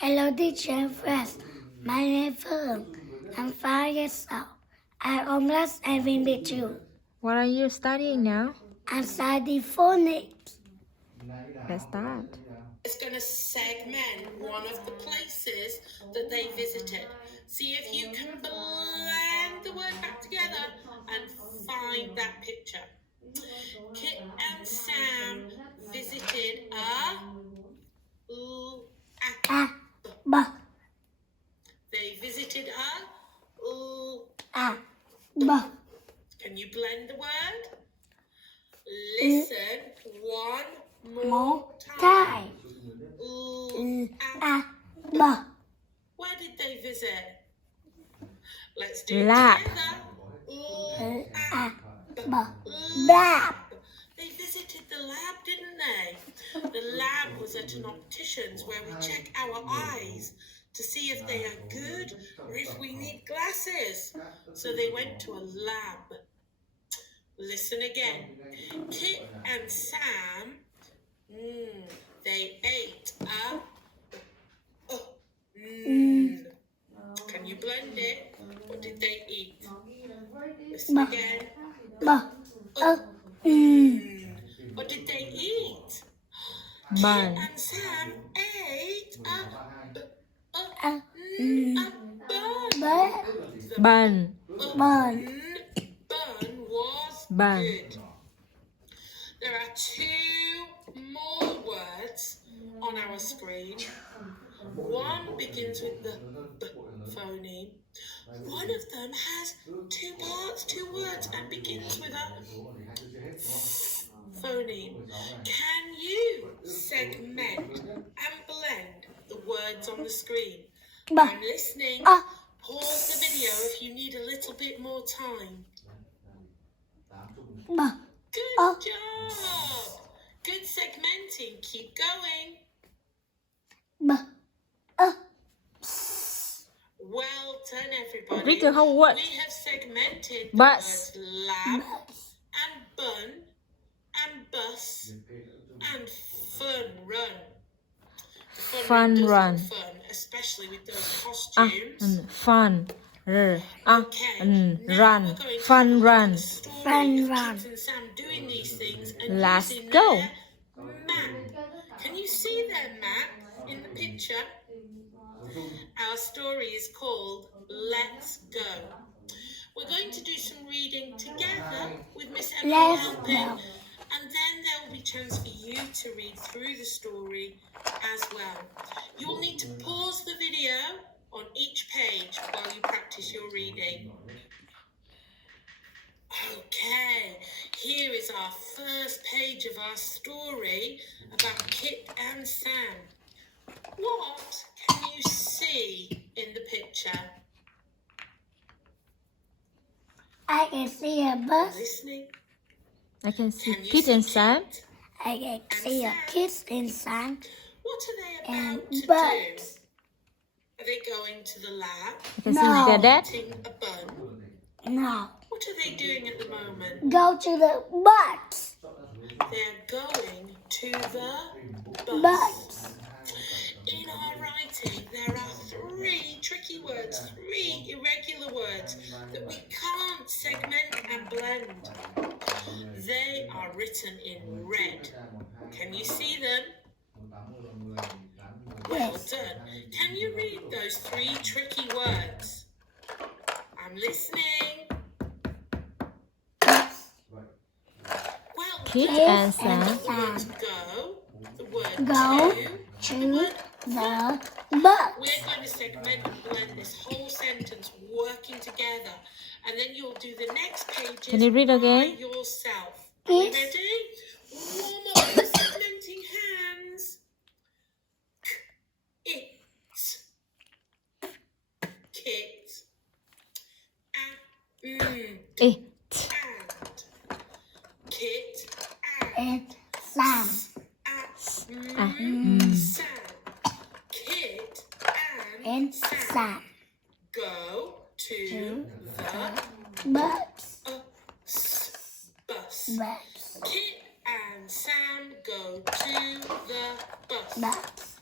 Hello, teacher and friends. My name is Phương. I'm 5 years old. I'm almost having with you. What are you studying now? I'm studying phonics. Let's start. It's going to segment one of the places that they visited. See if you can blend the word back together and find that picture. Kit and Sam visited B. They visited B. Can you blend the word? Listen one more time. B. Where did they visit? Let's do it Lab. together. Lab. They visited the lab, didn't they? The lab was at an optician's where we check our eyes to see if they are good or if we need glasses. So they went to a lab. Listen again. Kit and Sam, they ate Can you blend it? What did they eat? Listen again. What did they eat? Bun. Kit and Sam ate a Bun. bun was Bun. good. There are two more words on our screen. One begins with the B phoneme. One of them has two parts, two words, and begins with a phoneme. Can you segment and blend the words on the screen? I'm listening. Pause the video if you need a little bit more time. Good job. Good segmenting. Keep going. Well done, everybody. Read the whole word. We have segmented the Bus. words lab and bun and bus and fun run. Fun does run. look fun, especially with those costumes. Fun. Okay, now Run. we're going to Fun have a run. story Fun of run. Kit and Sam doing these things and Let's using go. their map. Can you see their map in the picture? Our story is called Let's Go. We're going to do some reading together with Miss Emma Let's helping, go. and then there will be a chance for you to read through the story as well. You'll need to pause the video on each page while you practice your reading. Okay, here is our first page of our story about Kit and Sam. What can you see in the picture? I can see a bus. Listening. I can see Can you Kit see and Sam. Kit? I can see a kiss inside. What are they And about to birds. do? Are they going to the lab? I can No. see their dad. Eating a bun? No. What are they doing at the moment? Go to the bus. They're going to the bus. Bus. In our writing, there are three tricky words, three irregular words that we can't segment and blend. They are written in red. Can you see them? Well done. Can you read those three tricky words? I'm listening. Well Kit done. and You've got Sam. the word go, the word Go to, the to word the bus. We're going to segment and blend this whole sentence working together. And then you'll do the next pages Can you read again? by yourself. Are we Yes. ready? Warm up the segmenting hands. It. Kit. And. It. Kit. And Sam. Sam. Kit And Sam. Go to the Bus. bus. Bus. Kit and Sam go to the bus. Bus.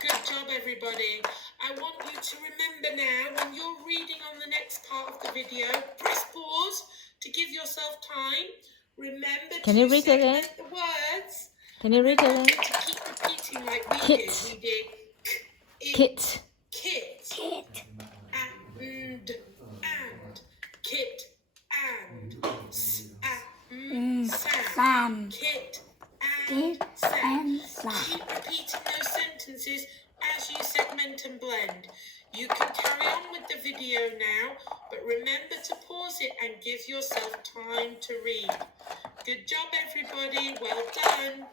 Good job, everybody. I want you to remember now, when you're reading on the next part of the video, press pause to give yourself time. Remember Can to you read again? segment the words. Can you read Remember again? to keep repeating like we Kit. did. We did Kit. kit. Kit. And kit and Sam. Sam. Kit and Kit Sam. and Sam. Keep repeating those sentences as you segment and blend. You can carry on with the video now, but remember to pause it and give yourself time to read. Good job, everybody. Well done.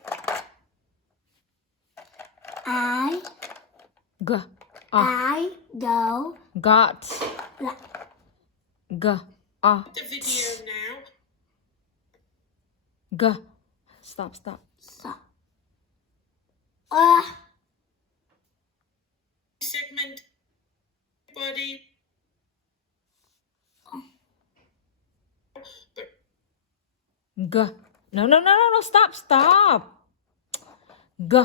I go Got. G. The video now. G. Stop. so Segment, everybody. But G. No. Stop. G.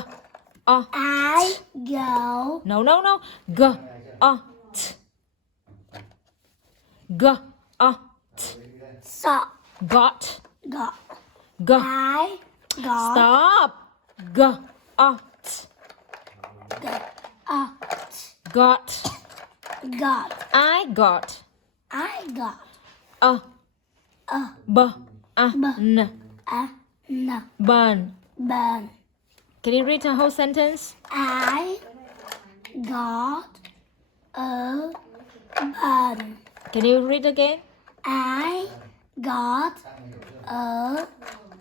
I go No. G. T. G. T. so Got. got G. I got Stop. G. T. Got. got I got. B. N. no Bun. burn. Can you read the whole sentence? I got a bun. Can you read again? I got a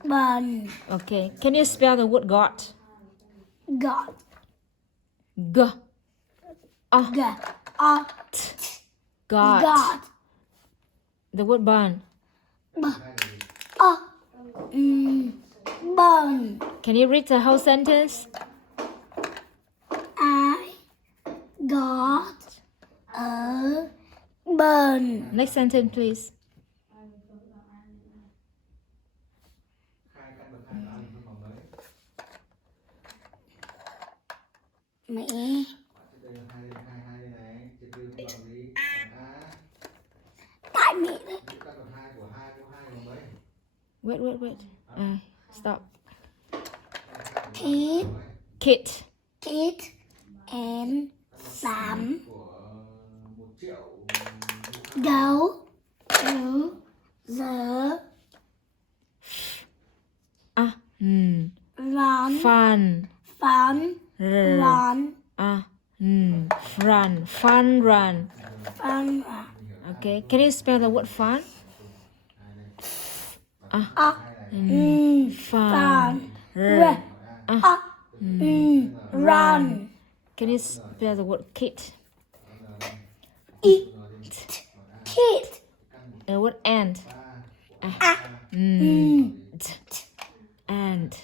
bun. Okay. Can you spell the word got? Got G. g Got. got The word bun. bun. Can you read the whole sentence? I got a bun. Next sentence, please. Mẹ tại mẹ đấy. Wait. Stop. Kit, Kit. Kit and Sam go to the run Fun. run Run. Fun run. run. Okay. Can you spell the word fun? Fun. Run. Can you spell the word kit? Kit. The word and. And.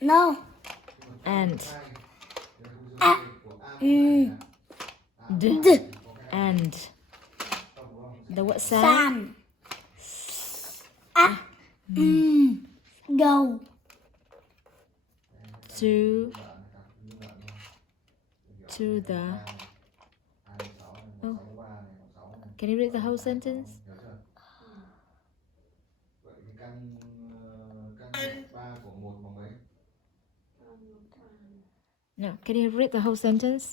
No. And. D. And. The word Sam. Sam. Go. To the. Oh. Can you read the whole sentence? No. Can you read the whole sentence?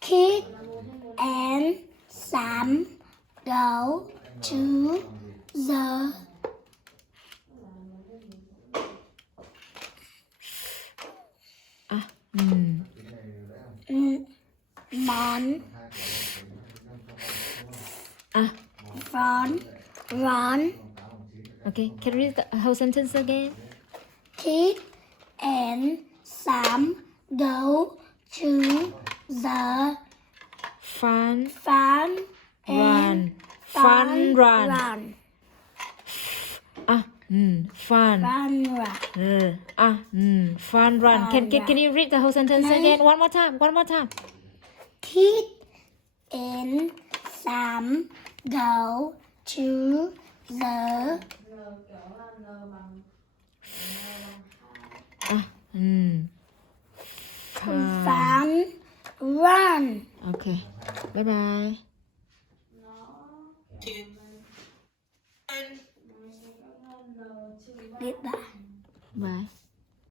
Kit and Sam go to the run. Okay. Can you read the whole sentence again? Kit and Sam go to the Fun run. run. Fun Fun run. Can you read the whole sentence again? One more time. Kit and Sam go to the one. Okay. Bye bye. And Goodbye. Bye.